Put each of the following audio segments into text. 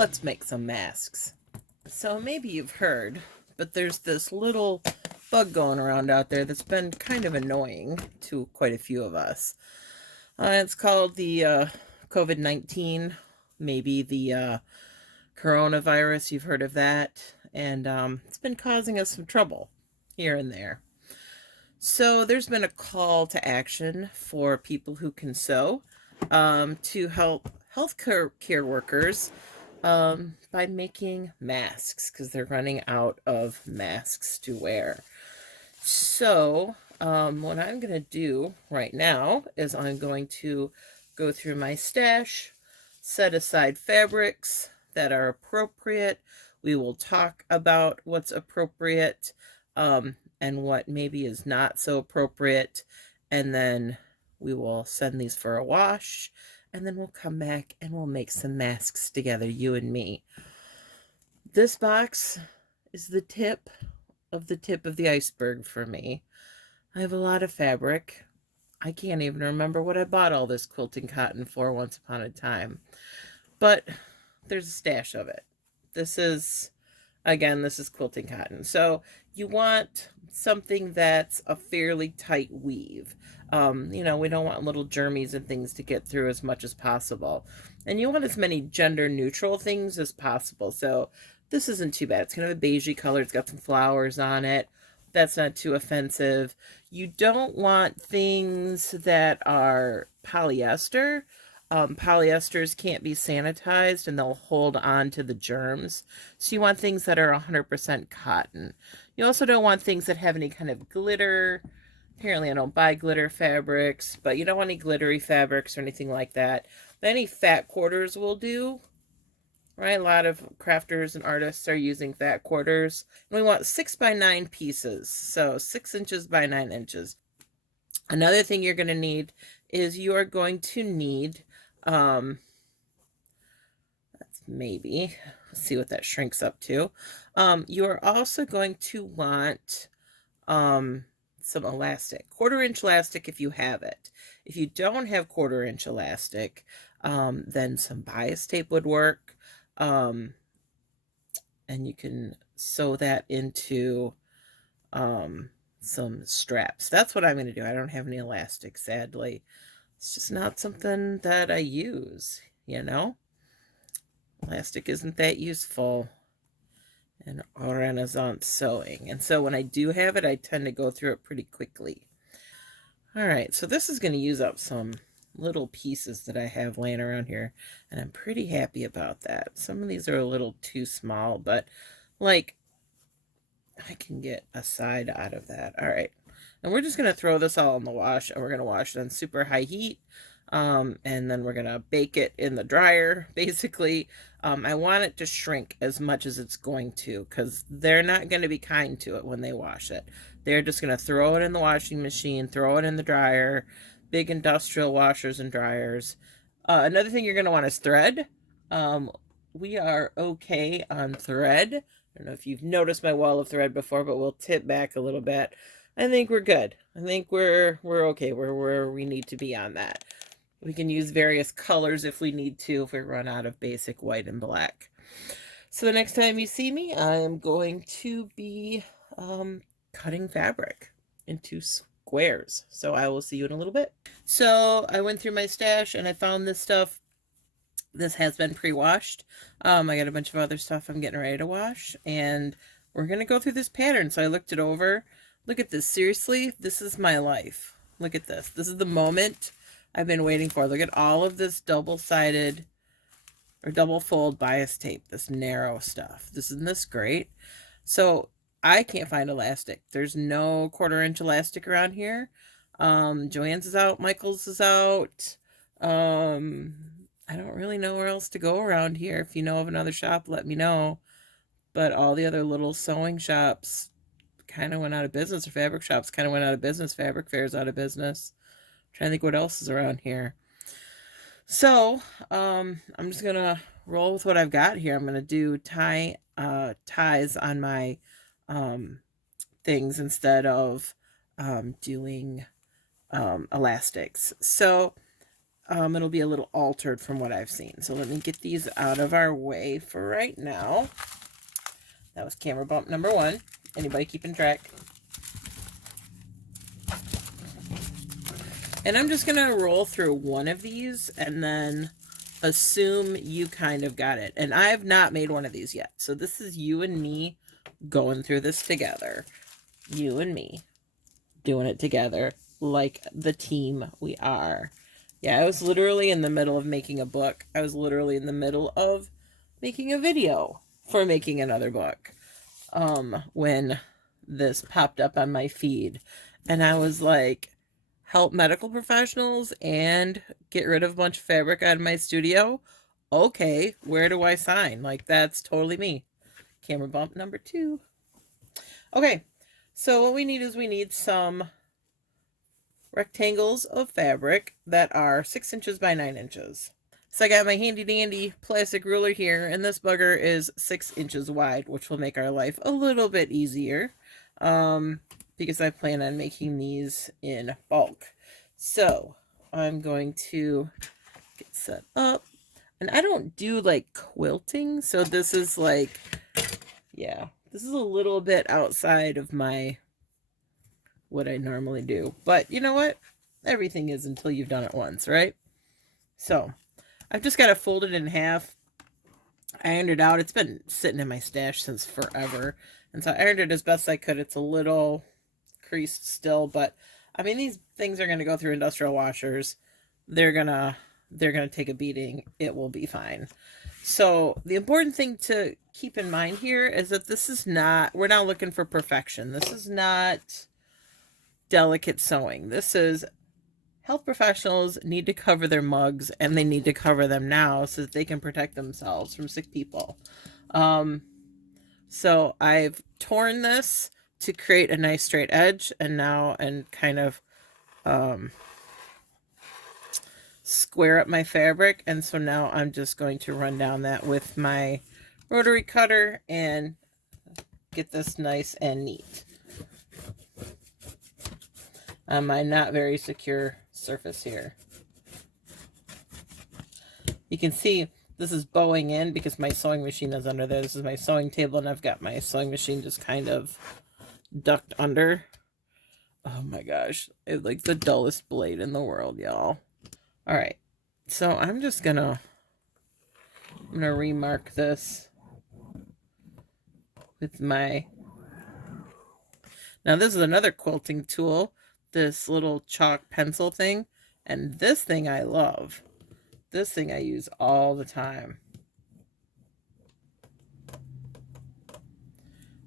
let's make some masks. So maybe you've heard, but there's this little bug going around out there that's been kind of annoying to quite a few of us. It's called the COVID-19, maybe the coronavirus. You've heard of that. And it's been causing us some trouble here and there. So there's been a call to action for people who can sew to help healthcare workers by making masks because they're running out of masks to wear. So what I'm going to do right now is I'm going to go through my stash, set aside fabrics that are appropriate. We will talk about what's appropriate and what maybe is not so appropriate. And then we will send these for a wash. And then we'll come back and we'll make some masks together, you and me. This box is the tip of the iceberg for me. I have a lot of fabric. I can't even remember what I bought all this quilting cotton for once upon a time. But there's a stash of it. This is quilting cotton. So you want something that's a fairly tight weave. We don't want little germies and things to get through as much as possible. And you want as many gender neutral things as possible. So this isn't too bad. It's kind of a beigey color. It's got some flowers on it. That's not too offensive. You don't want things that are polyester. Polyesters can't be sanitized and they'll hold on to the germs. So you want things that are 100% cotton. You also don't want things that have any kind of glitter. Apparently I don't buy glitter fabrics, but you don't want any glittery fabrics or anything like that. But any fat quarters will do, right? A lot of crafters and artists are using fat quarters. And we want 6x9 pieces. So 6 inches by 9 inches. Another thing you're going to need is you are going to need let's see what that shrinks up to. You are also going to want some elastic, 1/4-inch elastic if you have it. If you don't have 1/4-inch elastic, then some bias tape would work. And you can sew that into some straps. That's what I'm going to do. I don't have any elastic, sadly. It's just not something that I use, Elastic isn't that useful in Renaissance sewing. And so when I do have it, I tend to go through it pretty quickly. All right, so this is going to use up some little pieces that I have laying around here, and I'm pretty happy about that. Some of these are a little too small, but like I can get a side out of that. All right, and we're just going to throw this all in the wash, and we're going to wash it on super high heat. And then we're going to bake it in the dryer, basically. I want it to shrink as much as it's going to, because they're not going to be kind to it when they wash it. They're just going to throw it in the washing machine, throw it in the dryer, big industrial washers and dryers. Another thing you're going to want is thread. We are okay on thread. I don't know if you've noticed my wall of thread before, but we'll tip back a little bit. I think we're good. I think we're okay. We're where we need to be on that. We can use various colors if we need to, if we run out of basic white and black. So the next time you see me, I am going to be cutting fabric into squares. So I will see you in a little bit. So I went through my stash and I found this stuff. This has been pre-washed. I got a bunch of other stuff I'm getting ready to wash, and we're going to go through this pattern. So I looked it over. Look at this. Seriously, this is my life. Look at this. This is the moment I've been waiting for. Look at all of this double-sided or double fold bias tape, this narrow stuff. Isn't this great? So I can't find elastic. There's no 1/4-inch elastic around here. Joann's is out. Michael's is out. I don't really know where else to go around here. If you know of another shop, let me know. But all the other little sewing shops kind of went out of business, or fabric shops kind of went out of business. Fabric Fair's out of business. Trying to think what else is around here. So I'm just gonna roll with what I've got here. I'm gonna do ties on my things instead of doing elastics. So it'll be a little altered from what I've seen. So let me get these out of our way for right now. That was camera bump number 1. Anybody keeping track? And I'm just going to roll through one of these and then assume you kind of got it. And I have not made one of these yet. So this is you and me going through this together. You and me doing it together like the team we are. Yeah, I was literally in the middle of making a book. I was literally in the middle of making a video for making another book when this popped up on my feed. And I was like, help medical professionals and get rid of a bunch of fabric out of my studio. Okay, where do I sign? Like, that's totally me. Camera bump number 2. Okay, so what we need is we need some rectangles of fabric that are 6 inches by 9 inches. So I got my handy dandy plastic ruler here, and this bugger is 6 inches wide, which will make our life a little bit easier. Because I plan on making these in bulk. So I'm going to get set up. And I don't do like quilting. So this is like, yeah, this is a little bit outside of what I normally do. But you know what? Everything is until you've done it once, right? So I've just got to fold it in half. I ironed it out. It's been sitting in my stash since forever. And so I ironed it as best I could. It's a little creased still, but I mean, these things are going to go through industrial washers. They're going to take a beating. It will be fine. So the important thing to keep in mind here is that we're not looking for perfection. This is not delicate sewing. This is health professionals need to cover their mugs, and they need to cover them now so that they can protect themselves from sick people. So I've torn this to create a nice straight edge and kind of square up my fabric. And so now I'm just going to run down that with my rotary cutter and get this nice and neat on my not very secure surface here. You can see this is bowing in because my sewing machine is under there. This is my sewing table, and I've got my sewing machine just kind of ducked under. Oh my gosh, it's like the dullest blade in the world, y'all. All right, so I'm gonna remark this with my, now this is another quilting tool, this little chalk pencil thing, and this thing I love. This thing I use all the time.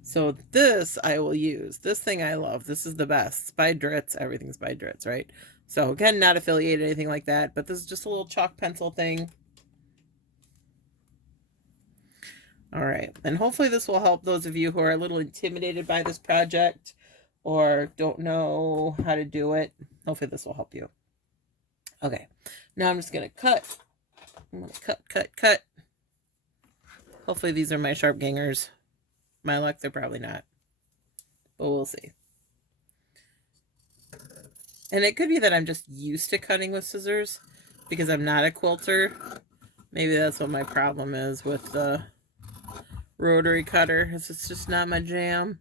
So this I will use. This thing I love. This is the best. It's by Dritz. Everything's by Dritz, right? So again, not affiliated, anything like that, but this is just a little chalk pencil thing. All right, and hopefully this will help those of you who are a little intimidated by this project or don't know how to do it. Hopefully this will help you. Okay, now I'm just gonna cut. I'm gonna cut. Hopefully these are my sharp gangers. My luck, they're probably not, but we'll see. And it could be that I'm just used to cutting with scissors because I'm not a quilter. Maybe that's what my problem is with the rotary cutter. It's just not my jam.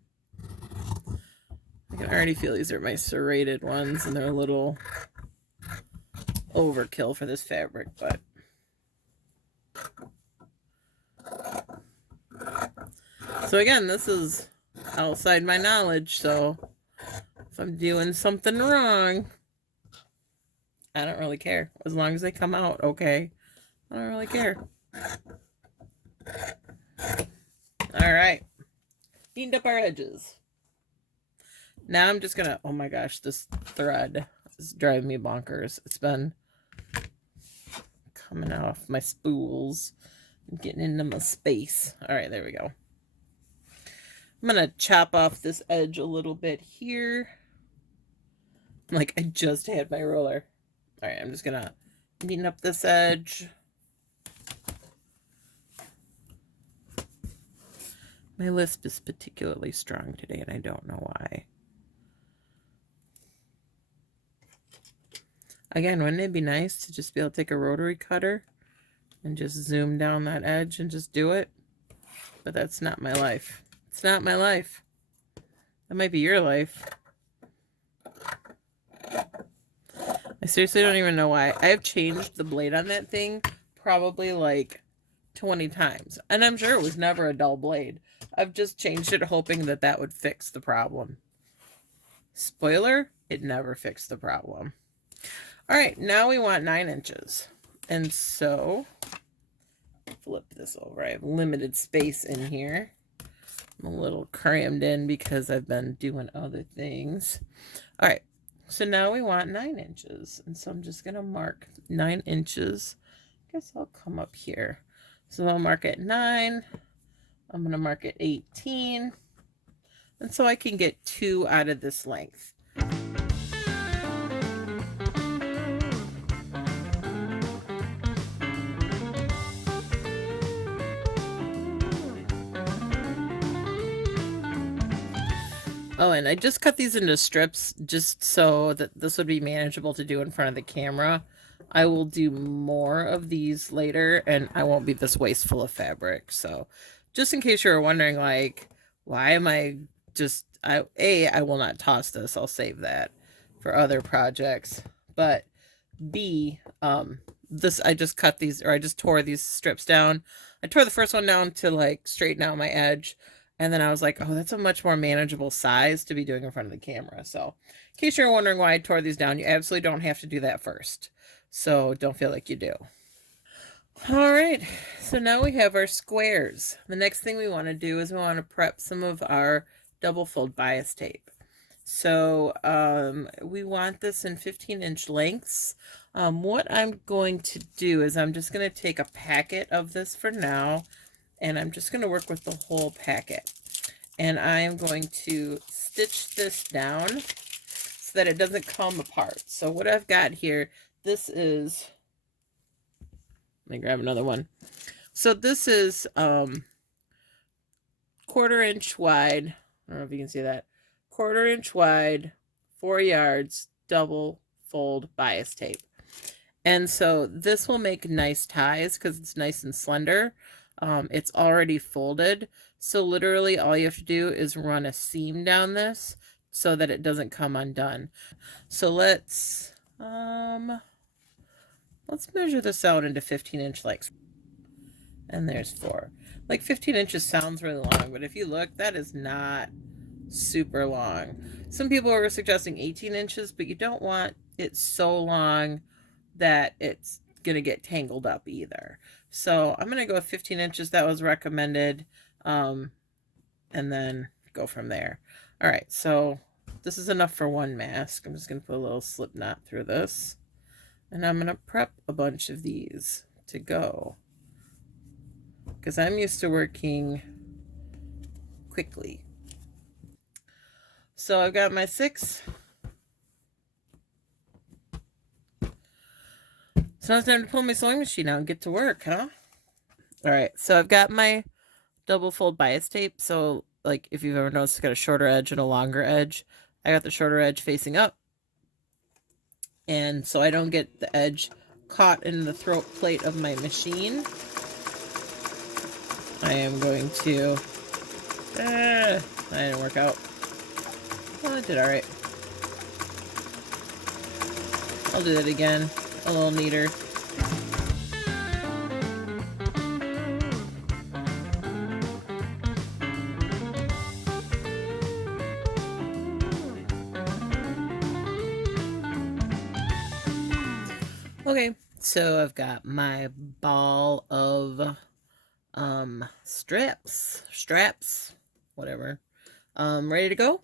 I can already feel these are my serrated ones, and they're a little overkill for this fabric, but so again, this is outside my knowledge, so if I'm doing something wrong, I don't really care. As long as they come out okay, I don't really care. All right, cleaned up our edges. Now I'm just gonna, oh my gosh, this thread is driving me bonkers. It's been coming off my spools and getting into my space. All right, there we go. I'm gonna chop off this edge a little bit here. Like I just had my roller. All right, I'm just gonna neaten up this edge. My lisp is particularly strong today, and I don't know why. Again, wouldn't it be nice to just be able to take a rotary cutter and just zoom down that edge and just do it? But that's not my life. It's not my life. That might be your life. I seriously don't even know why. I have changed the blade on that thing probably like 20 times. And I'm sure it was never a dull blade. I've just changed it hoping that that would fix the problem. Spoiler, it never fixed the problem. All right, now we want 9 inches. And so, flip this over. I have limited space in here. I'm a little crammed in because I've been doing other things. All right, so now we want 9 inches. And so I'm just going to mark 9 inches. I guess I'll come up here. So I'll mark it 9. I'm going to mark it 18. And so I can get 2 out of this length. Oh, and I just cut these into strips just so that this would be manageable to do in front of the camera. I will do more of these later, and I won't be this wasteful of fabric. So just in case you're wondering, like, why am I just, I will not toss this. I'll save that for other projects. But B, I just cut these, or I just tore these strips down. I tore the first one down to like straighten out my edge. And then I was like, oh, that's a much more manageable size to be doing in front of the camera. So in case you're wondering why I tore these down, you absolutely don't have to do that first. So don't feel like you do. All right, so now we have our squares. The next thing we want to do is we want to prep some of our double fold bias tape. So we want this in 15-inch lengths. What I'm going to do is I'm just going to take a packet of this for now, and I'm just going to work with the whole packet. And I am going to stitch this down so that it doesn't come apart. So what I've got here, this is, let me grab another one. So this is 1/4 inch wide. I don't know if you can see that. 1/4 inch wide, 4 yards, double fold bias tape. And so this will make nice ties because it's nice and slender. It's already folded. So literally all you have to do is run a seam down this so that it doesn't come undone. So let's measure this out into 15-inch lengths. And there's 4. Like 15 inches sounds really long, but if you look, that is not super long. Some people are suggesting 18 inches, but you don't want it so long that it's going to get tangled up either. So I'm going to go with 15 inches. That was recommended. And then go from there. All right. So this is enough for one mask. I'm just going to put a little slip knot through this. And I'm going to prep a bunch of these to go, because I'm used to working quickly. So I've got my 6. So now it's time to pull my sewing machine out and get to work, huh? All right, so I've got my double fold bias tape. So like if you've ever noticed, it's got a shorter edge and a longer edge. I got the shorter edge facing up. And so I don't get the edge caught in the throat plate of my machine, I am going to, that didn't work out. Well, it did all right. I'll do that again, a little neater. Okay, so I've got my ball of straps, whatever, ready to go.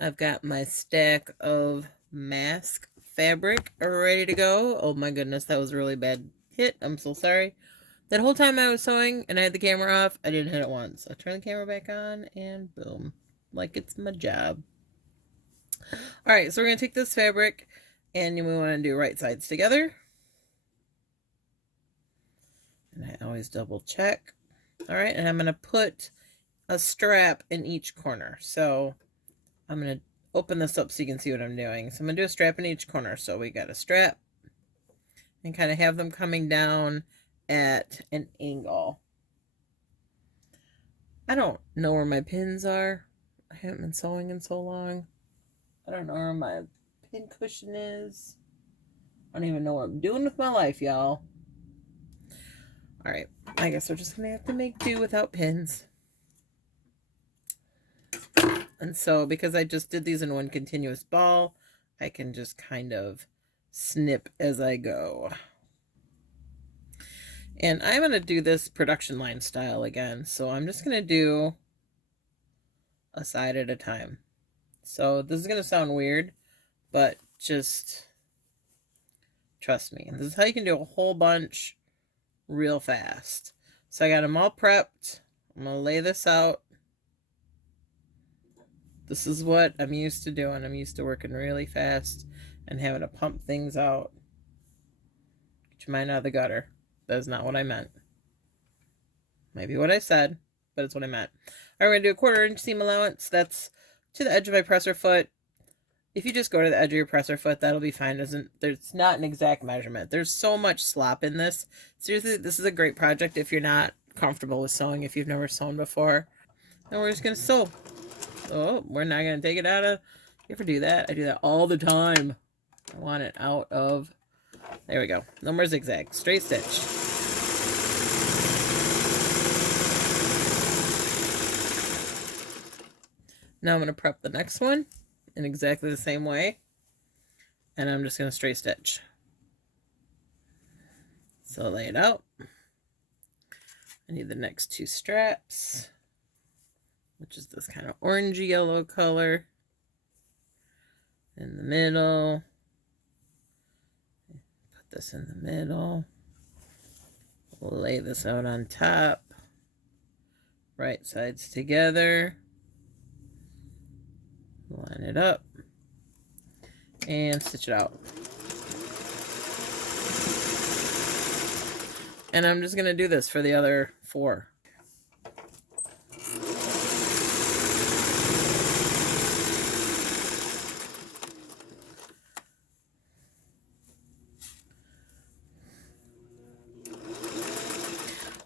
I've got my stack of mask fabric ready to go. Oh my goodness, that was a really bad hit. I'm so sorry. That whole time I was sewing and I had the camera off, I didn't hit it once. I turned the camera back on and boom, like it's my job. All right, so we're gonna take this fabric and we want to do right sides together. And I always double check. All right, and I'm going to put a strap in each corner. So I'm going to open this up so you can see what I'm doing. So I'm going to do a strap in each corner. So we got a strap, and kind of have them coming down at an angle. I don't know where my pins are. I haven't been sewing in so long. I don't know where my pin cushion is. I don't even know what I'm doing with my life, y'all. All right, I guess we're just gonna have to make do without pins. And so because I just did these in one continuous ball, I can just kind of snip as I go. And I'm going to do this production line style again. So I'm just going to do a side at a time. So this is going to sound weird, but just trust me. This is how you can do a whole bunch real fast. So I got them all prepped. I'm going to lay this out. This is what I'm used to doing. I'm used to working really fast and having to pump things out. Get your mind out of the gutter. That's not what I meant. Might be what I said, but it's what I meant. All right, we're going to do a 1/4 inch seam allowance. That's to the edge of my presser foot. If you just go to the edge of your presser foot, that'll be fine. There's not an exact measurement. There's so much slop in this. Seriously, this is a great project if you're not comfortable with sewing, if you've never sewn before. And we're just going to sew. Oh, we're not going to take it out of... You ever do that? I do that all the time. I want it out of... There we go. No more zigzag. Straight stitch. Now I'm going to prep the next one in exactly the same way. And I'm just going to straight stitch. So lay it out. I need the next 2 straps, which is this kind of orangey yellow color. In the middle. Put this in the middle. Lay this out on top. Right sides together. Line it up. And stitch it out. And I'm just going to do this for the other 4.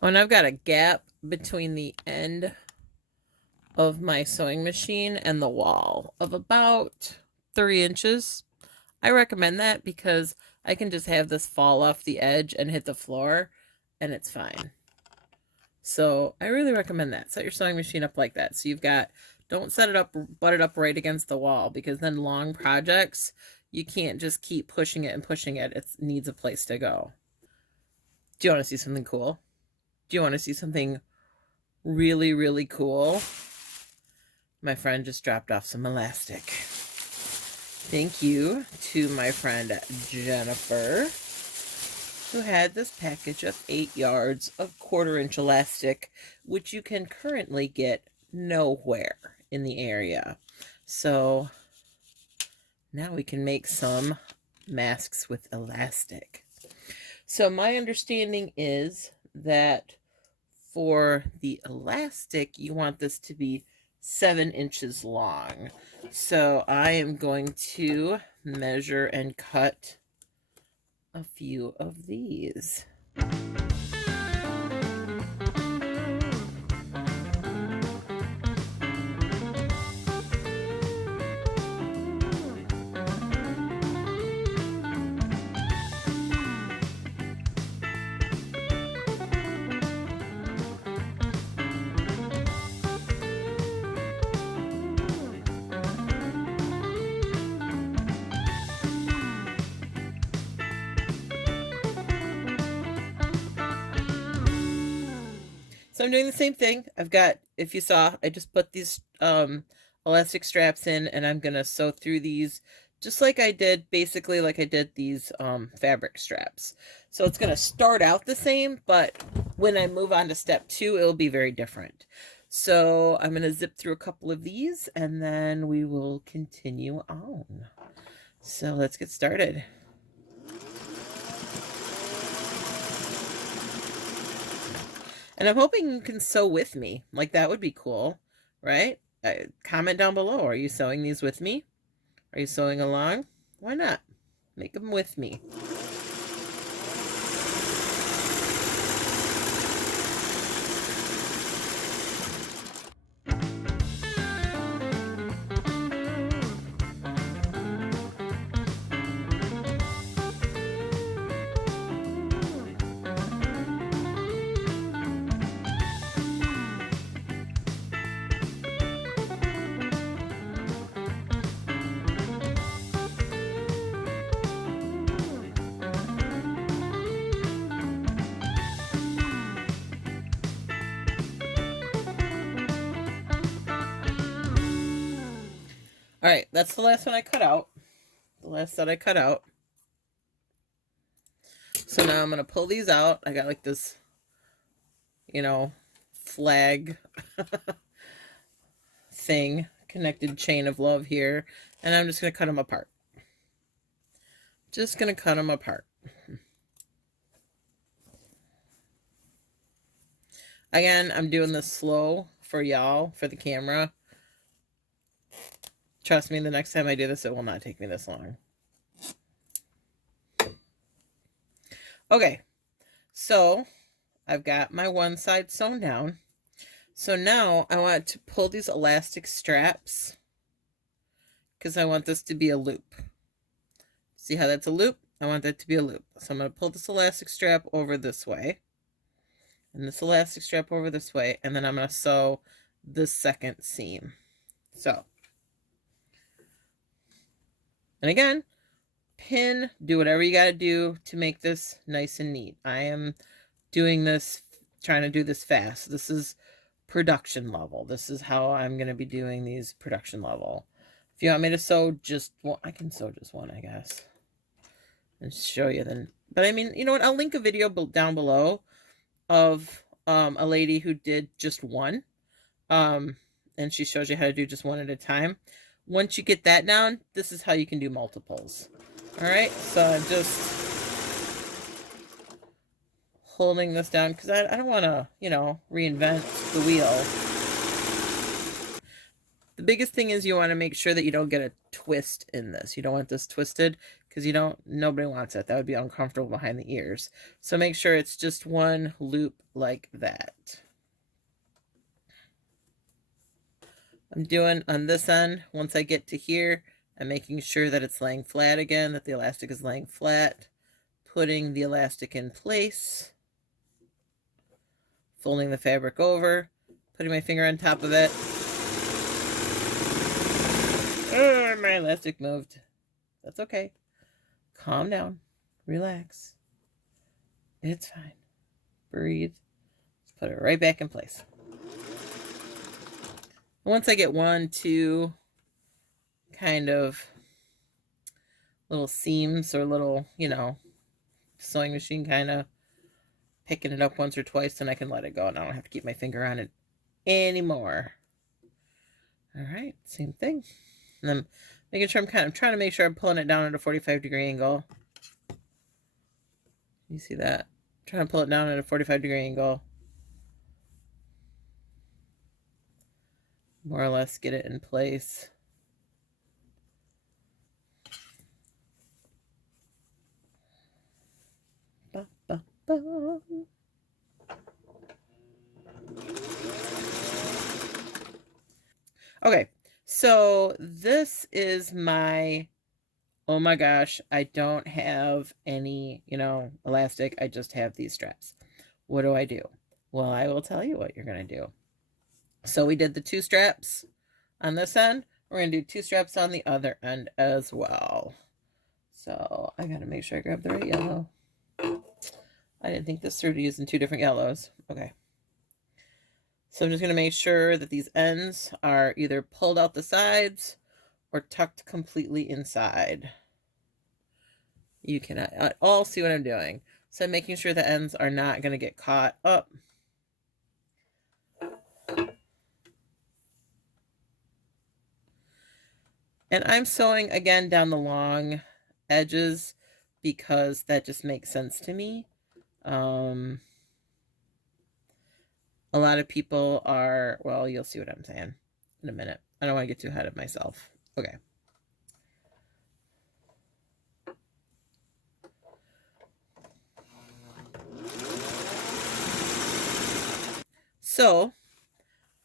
Oh, and I've got a gap between the end of my sewing machine and the wall of about 3 inches. I recommend that because I can just have this fall off the edge and hit the floor and it's fine. So I really recommend that. Set your sewing machine up like that. So you've got, don't set it up, butt it up right against the wall, because then long projects, you can't just keep pushing it and pushing it. It needs a place to go. Do you want to see something cool? Do you want to see something really, really cool? My friend just dropped off some elastic. Thank you to my friend Jennifer, who had this package of 8 yards of 1/4 inch elastic, which you can currently get nowhere in the area. So now we can make some masks with elastic. So my understanding is that for the elastic, you want this to be 7 inches long. So I am going to measure and cut a few of these. So I'm doing the same thing. I've got, if you saw, I just put these elastic straps in, and I'm going to sew through these just like I did, basically like I did these fabric straps. So it's going to start out the same, but when I move on to step 2, it'll be very different. So I'm going to zip through a couple of these, and then we will continue on. So let's get started. And I'm hoping you can sew with me. Like, that would be cool, right? Comment down below. Are you sewing these with me? Are you sewing along? Why not? Make them with me. All right, that's the last one I cut out. The last that I cut out. So now I'm going to pull these out. I got like this, you know, flag thing, connected chain of love here. And I'm just going to cut them apart. Just going to cut them apart. Again, I'm doing this slow for y'all, for the camera. Trust me, the next time I do this, it will not take me this long. Okay, so I've got my one side sewn down. So now I want to pull these elastic straps because I want this to be a loop. See how that's a loop? I want that to be a loop. So I'm going to pull this elastic strap over this way and this elastic strap over this way, and then I'm going to sew this second seam. So, and again, pin, do whatever you got to do to make this nice and neat. I am doing this, trying to do this fast. This is production level. This is how I'm going to be doing these production level. If you want me to sew just one, I can sew just one, I guess, and show you then. But I mean, you know what? I'll link a video down below of a lady who did just one. And she shows you how to do just one at a time. Once you get that down, this is how you can do multiples. All right, so I'm just holding this down because I don't want to, you know, reinvent the wheel. The biggest thing is you want to make sure that you don't get a twist in this. You don't want this twisted because nobody wants it. That would be uncomfortable behind the ears. So make sure it's just one loop like that. I'm doing on this end, once I get to here, I'm making sure that it's laying flat again, that the elastic is laying flat, putting the elastic in place, folding the fabric over, putting my finger on top of it. Oh, my elastic moved. That's okay. Calm down. Relax. It's fine. Breathe. Let's put it right back in place. Once I get 1, 2 kind of little seams or little, you know, sewing machine kind of picking it up once or twice, then I can let it go and I don't have to keep my finger on it anymore. All right, same thing. And I'm making sure I'm trying to make sure I'm pulling it down at a 45-degree angle. You see that? I'm trying to pull it down at a 45-degree angle. More or less get it in place. Ba, ba, ba. Okay, so this is my, oh my gosh, I don't have any, you know, elastic. I just have these straps. What do I do? Well, I will tell you what you're going to do. So we did the 2 straps on this end. We're going to do 2 straps on the other end as well. So I got to make sure I grab the right yellow. I didn't think this through to using 2 different yellows. Okay. So I'm just going to make sure that these ends are either pulled out the sides or tucked completely inside. You can all see what I'm doing. So I'm making sure the ends are not going to get caught up. And I'm sewing again down the long edges because that just makes sense to me. A lot of people are, well, you'll see what I'm saying in a minute. I don't want to get too ahead of myself. Okay. So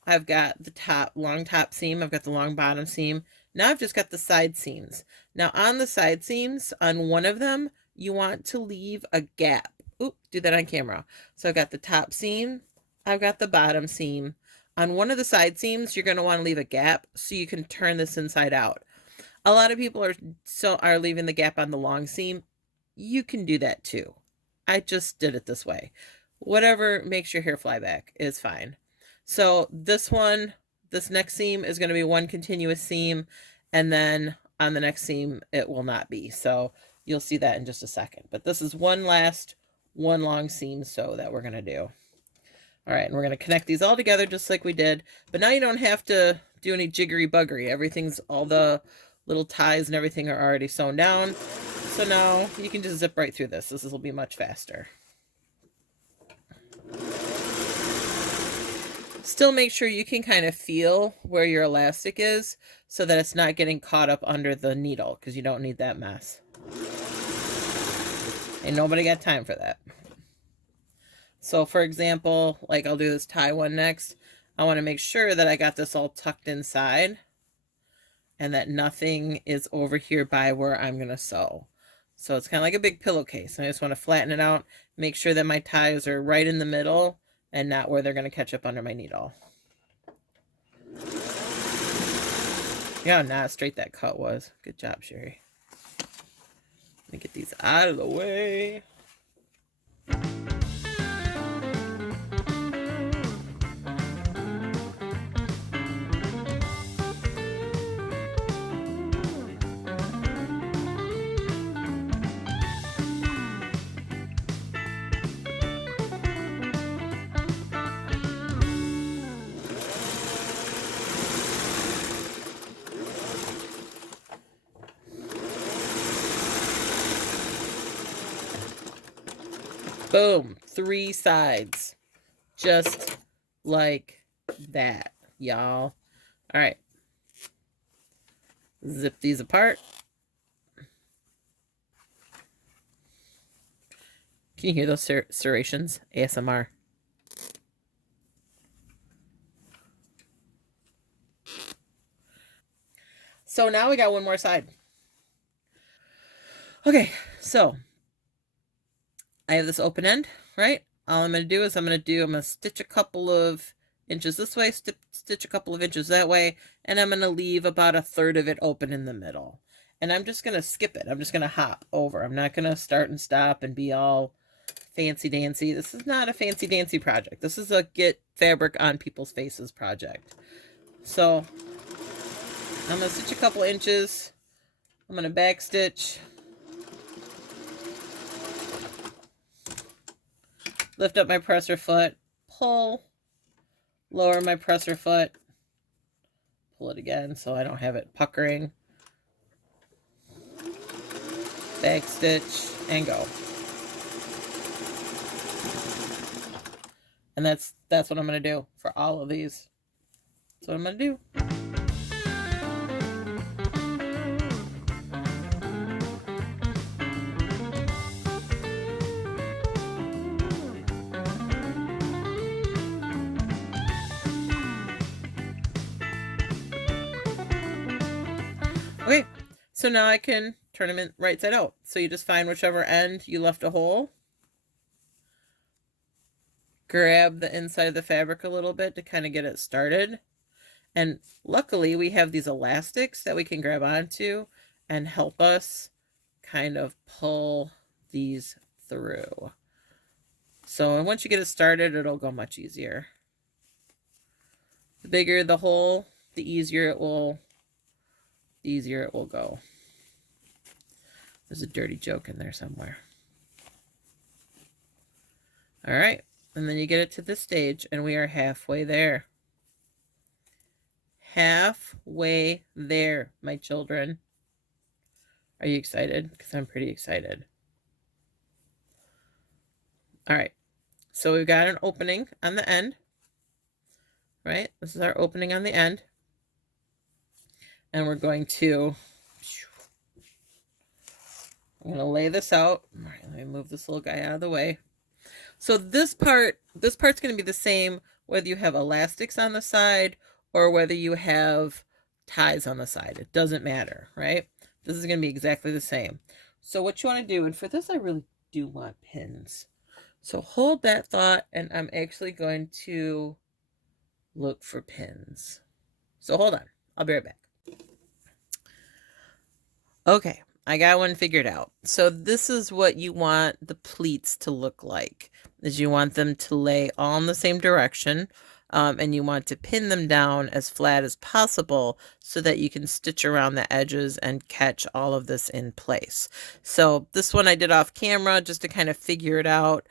I've got the long top seam. I've got the long bottom seam. Now I've just got the side seams. Now on the side seams, on one of them, you want to leave a gap. Oop, do that on camera. So I've got the top seam. I've got the bottom seam. On one of the side seams, you're going to want to leave a gap so you can turn this inside out. A lot of people are leaving the gap on the long seam. You can do that too. I just did it this way. Whatever makes your hair fly back is fine. So this next seam is going to be one continuous seam, and then on the next seam it will not be. So you'll see that in just a second. But this is one long seam sew that we're going to do. All right, and we're going to connect these all together just like we did. But now you don't have to do any jiggery buggery. Everything's, all the little ties and everything are already sewn down. So now you can just zip right through this. This will be much faster. Still make sure you can kind of feel where your elastic is so that it's not getting caught up under the needle, because you don't need that mess. Ain't nobody got time for that. So for example, like I'll do this tie one next. I want to make sure that I got this all tucked inside and that nothing is over here by where I'm going to sew. So it's kind of like a big pillowcase. I just want to flatten it out, make sure that my ties are right in the middle and not where they're going to catch up under my needle. Yeah, not straight that cut was. Good job, Sherry. Let me get these out of the way. Boom, 3 sides, just like that, y'all. All right, zip these apart. Can you hear those serrations? ASMR. So now we got one more side. Okay, so I have this open end, right? All I'm going to do is I'm going to stitch a couple of inches this way, stitch a couple of inches that way, and I'm going to leave about 1/3 of it open in the middle. And I'm just going to skip it. I'm just going to hop over. I'm not going to start and stop and be all fancy dancy. This is not a fancy dancy project. This is a get fabric on people's faces project. So I'm going to stitch a couple inches. I'm going to back stitch. Lift up my presser foot, pull, lower my presser foot, pull it again so I don't have it puckering, back stitch, and go. And that's what I'm going to do for all of these. That's what I'm going to do. Okay, so now I can turn them in right side out. So you just find whichever end you left a hole. Grab the inside of the fabric a little bit to kind of get it started. And luckily we have these elastics that we can grab onto and help us kind of pull these through. So once you get it started, it'll go much easier. The bigger the hole, the easier it will go. There's a dirty joke in there somewhere. All right, and then you get it to this stage, and we are halfway there. Halfway there, my children. Are you excited? Because I'm pretty excited. All right, so we've got an opening on the end, right? This is our opening on the end. And we're going to, I'm going to lay this out. All right, let me move this little guy out of the way. So this part's going to be the same whether you have elastics on the side or whether you have ties on the side. It doesn't matter, right? This is going to be exactly the same. So what you want to do, and for this I really do want pins. So hold that thought, and I'm actually going to look for pins. So hold on. I'll be right back. Okay, I got one figured out. So this is what you want the pleats to look like, is you want them to lay all in the same direction. and you want to pin them down as flat as possible so that you can stitch around the edges and catch all of this in place. So this one I did off camera just to kind of figure it out.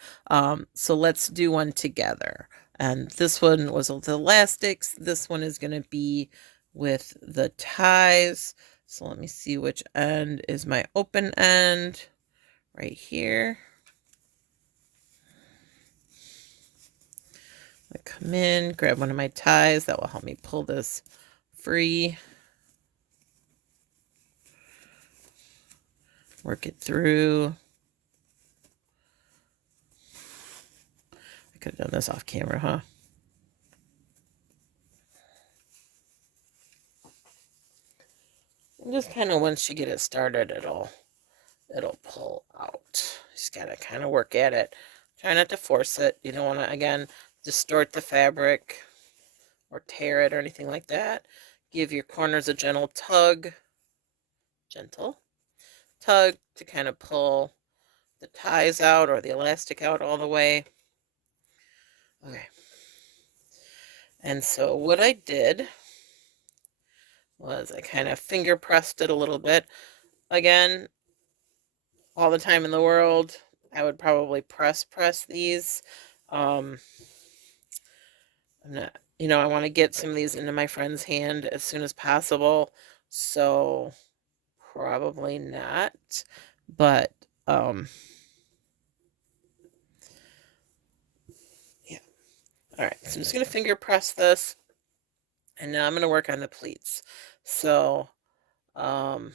So let's do one together. And this one was with elastics. This one is going to be with the ties. So let me see which end is my open end. Right here. I come in, grab one of my ties. That will help me pull this free. Work it through. I could have done this off camera, huh? And just kind of once you get it started, it'll pull out. Just gotta kind of work at it. Try not to force it. You don't want to, again, distort the fabric or tear it or anything like that. Give your corners a gentle tug. Gentle tug to kind of pull the ties out or the elastic out all the way. Okay. And so what I did was I kind of finger pressed it a little bit. Again, all the time in the world, I would probably press these. I'm not, I want to get some of these into my friend's hand as soon as possible. So probably not, but yeah. All right, so I'm just going to finger press this, and now I'm going to work on the pleats. So, and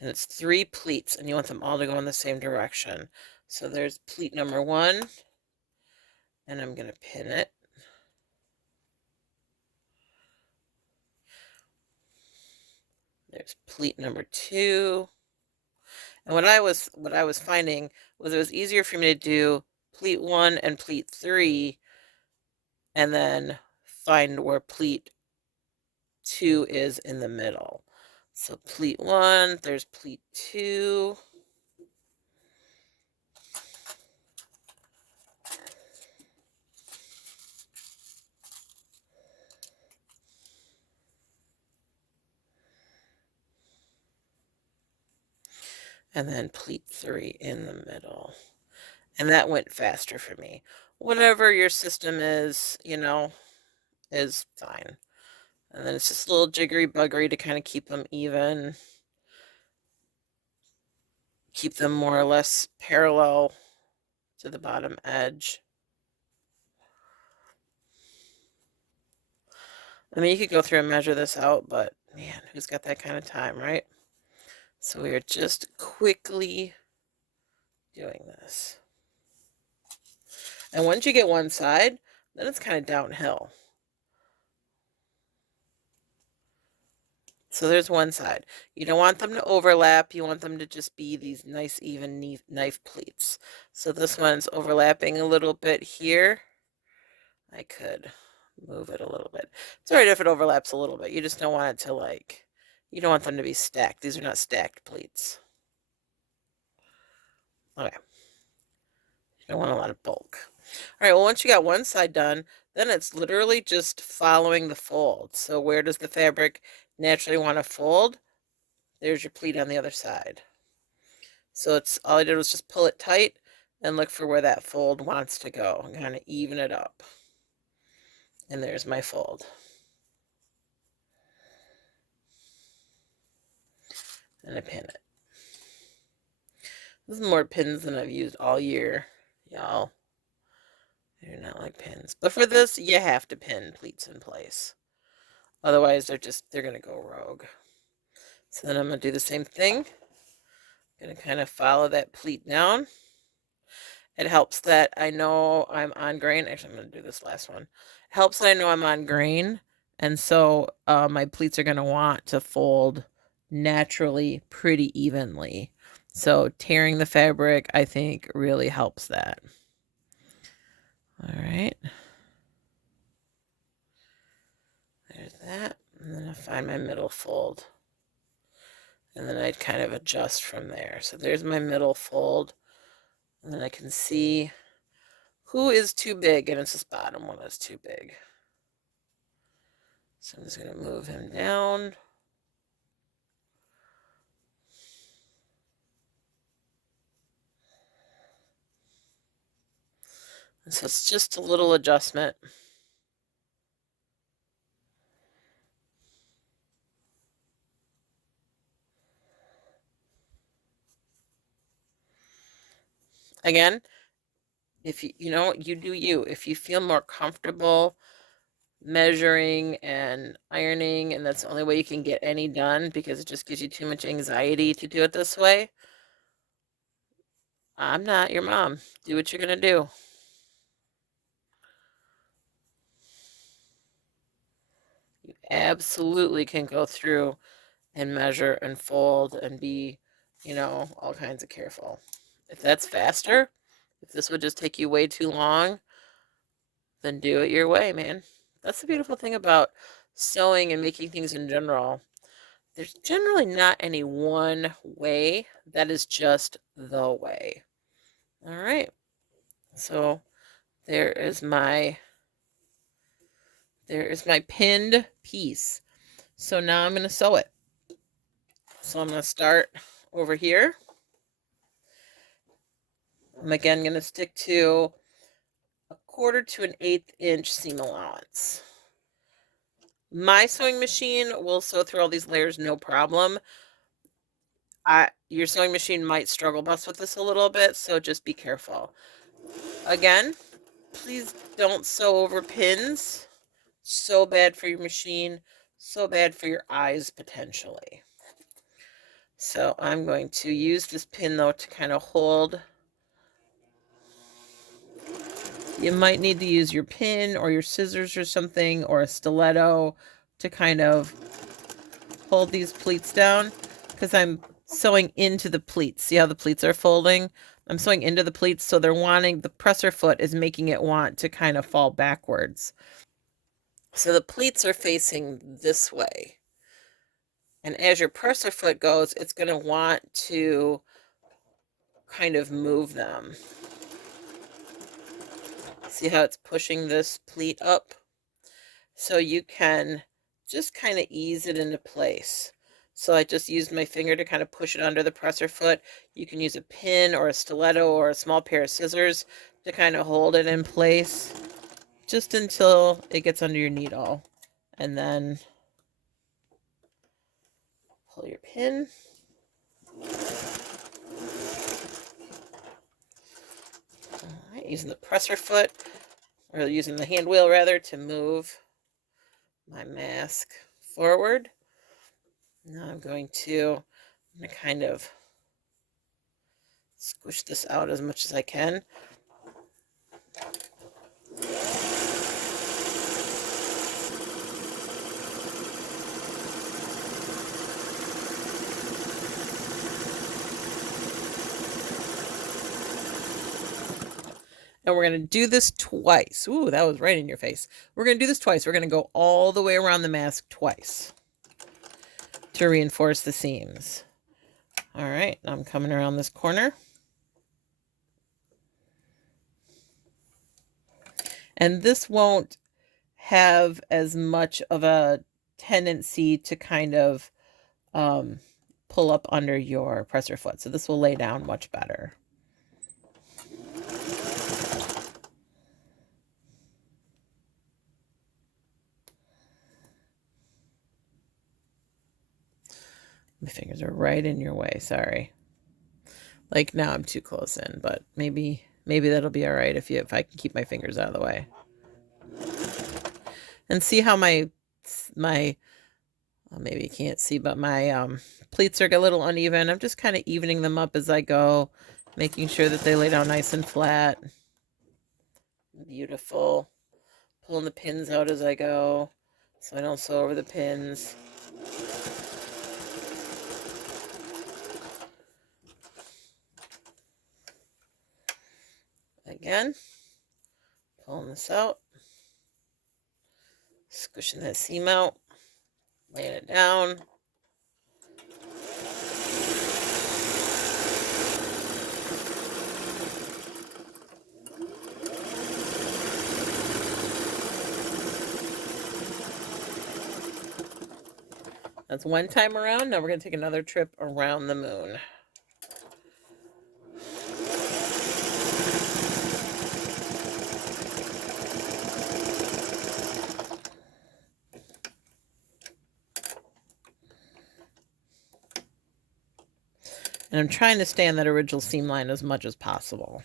it's 3 pleats, and you want them all to go in the same direction. So there's pleat number 1, and I'm going to pin it. There's pleat number 2. And what I was finding was it was easier for me to do pleat 1 and pleat 3 and then find where pleat 2 is in the middle. So pleat 1, there's pleat 2. And then pleat 3 in the middle. And that went faster for me. Whatever your system is, is fine. And then it's just a little jiggery buggery to kind of keep them even. Keep them more or less parallel to the bottom edge. I mean, you could go through and measure this out, but man, who's got that kind of time, right? So we are just quickly doing this. And once you get one side, then it's kind of downhill. So there's one side. You don't want them to overlap. You want them to just be these nice, even knife pleats. So this one's overlapping a little bit here. I could move it a little bit. It's all right if it overlaps a little bit. You just don't want it to you don't want them to be stacked. These are not stacked pleats. Okay. You don't want a lot of bulk. All right, well, once you got one side done, then it's literally just following the fold. So where does the fabric naturally want to fold? There's your pleat on the other side. So it's all I did was just pull it tight and look for where that fold wants to go and kind of even it up. And there's my fold. And I pin it. This is more pins than I've used all year, y'all. I do not like pins. But for this, you have to pin pleats in place. Otherwise, they're going to go rogue. So then I'm going to do the same thing. I'm going to kind of follow that pleat down. It helps that I know I'm on grain. Actually, I'm going to do this last one. It helps that I know I'm on grain. And so my pleats are going to want to fold naturally pretty evenly. So tearing the fabric, I think, really helps that. All right. There's that. And then I find my middle fold. And then I'd kind of adjust from there. So there's my middle fold. And then I can see Who is too big? And it's this bottom one that's too big. So I'm just going to move him down. And so it's just a little adjustment. Again, if you know, you do you. If you feel more comfortable measuring and ironing, and that's the only way you can get any done because it just gives you too much anxiety to do it this way, I'm not your mom. Do what you're going to do. You absolutely can go through and measure and fold and be, you know, all kinds of careful. If that's faster, if this would just take you way too long, then do it your way, man. That's the beautiful thing about sewing and making things in general. There's generally not any one way that is just the way. All right. So there is my pinned piece. So now I'm going to sew it. So I'm going to start over here. I'm again going to stick to 1/4 to 1/8 inch seam allowance. My sewing machine will sew through all these layers no problem. Your sewing machine might struggle bus with this a little bit, so just be careful. Again, please don't sew over pins. So bad for your machine, so bad for your eyes potentially. So I'm going to use this pin though to kind of hold. You might need to use your pin or your scissors or something, or a stiletto to kind of hold these pleats down, because I'm sewing into the pleats. See how the pleats are folding? I'm sewing into the pleats, so they're wanting, the presser foot is making it want to kind of fall backwards. So the pleats are facing this way. And as your presser foot goes, it's going to want to kind of move them. See how it's pushing this pleat up? So you can just kind of ease it into place. So I just used my finger to kind of push it under the presser foot. You can use a pin or a stiletto or a small pair of scissors to kind of hold it in place just until it gets under your needle. And then pull your pin. All right, using the presser foot, or using the hand wheel rather, to move my mask forward. Now I'm going to kind of squish this out as much as I can. And we're going to do this twice. Ooh, that was right in your face. We're going to do this twice. We're going to go all the way around the mask twice to reinforce the seams. All right, I'm coming around this corner. And this won't have as much of a tendency to kind of pull up under your presser foot. So this will lay down much better. My fingers are right in your way, sorry. Like now I'm too close in, but maybe that'll be all right if I can keep my fingers out of the way. And see how my well, maybe you can't see, but my pleats are a little uneven. I'm just kind of evening them up as I go, making sure that they lay down nice and flat. Beautiful. Pulling the pins out as I go so I don't sew over the pins. Again, pulling this out, squishing that seam out, laying it down. That's one time around. Now we're going to take another trip around the moon. And I'm trying to stay on that original seam line as much as possible.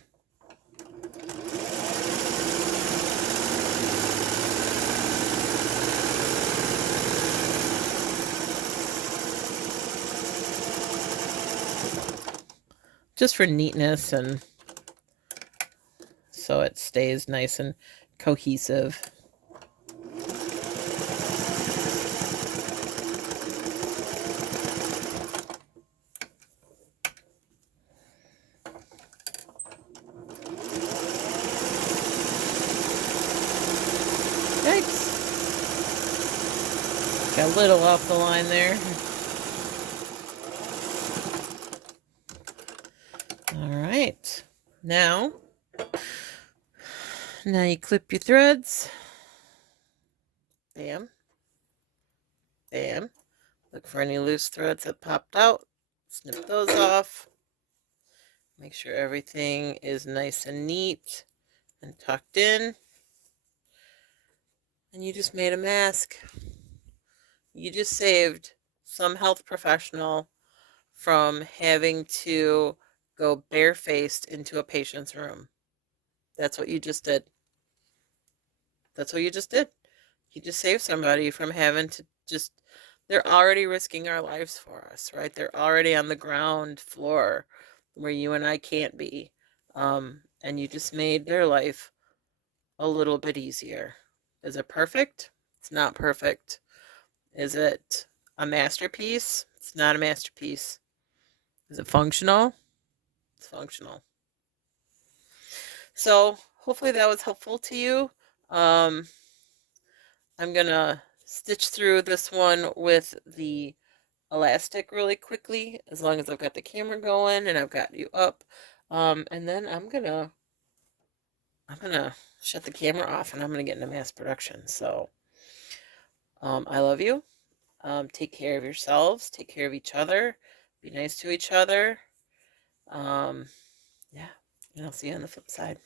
Just for neatness and so it stays nice and cohesive. Yikes. Got a little off the line there. All right. Now you clip your threads. Bam. Bam. Look for any loose threads that popped out. Snip those off. Make sure everything is nice and neat and tucked in. And you just made a mask. You just saved some health professional from having to go barefaced into a patient's room. That's what you just did. That's what you just did. You just saved somebody from having to just, they're already risking our lives for us, right? They're already on the ground floor where you and I can't be. And you just made their life a little bit easier. Is it perfect? It's not perfect. Is it a masterpiece? It's not a masterpiece. Is it functional? It's functional. So hopefully that was helpful to you. I'm going to stitch through this one with the elastic really quickly, as long as I've got the camera going and I've got you up. And then I'm gonna shut the camera off and I'm gonna get into mass production. So I love you. Take care of yourselves, take care of each other, be nice to each other. Yeah, and I'll see you on the flip side.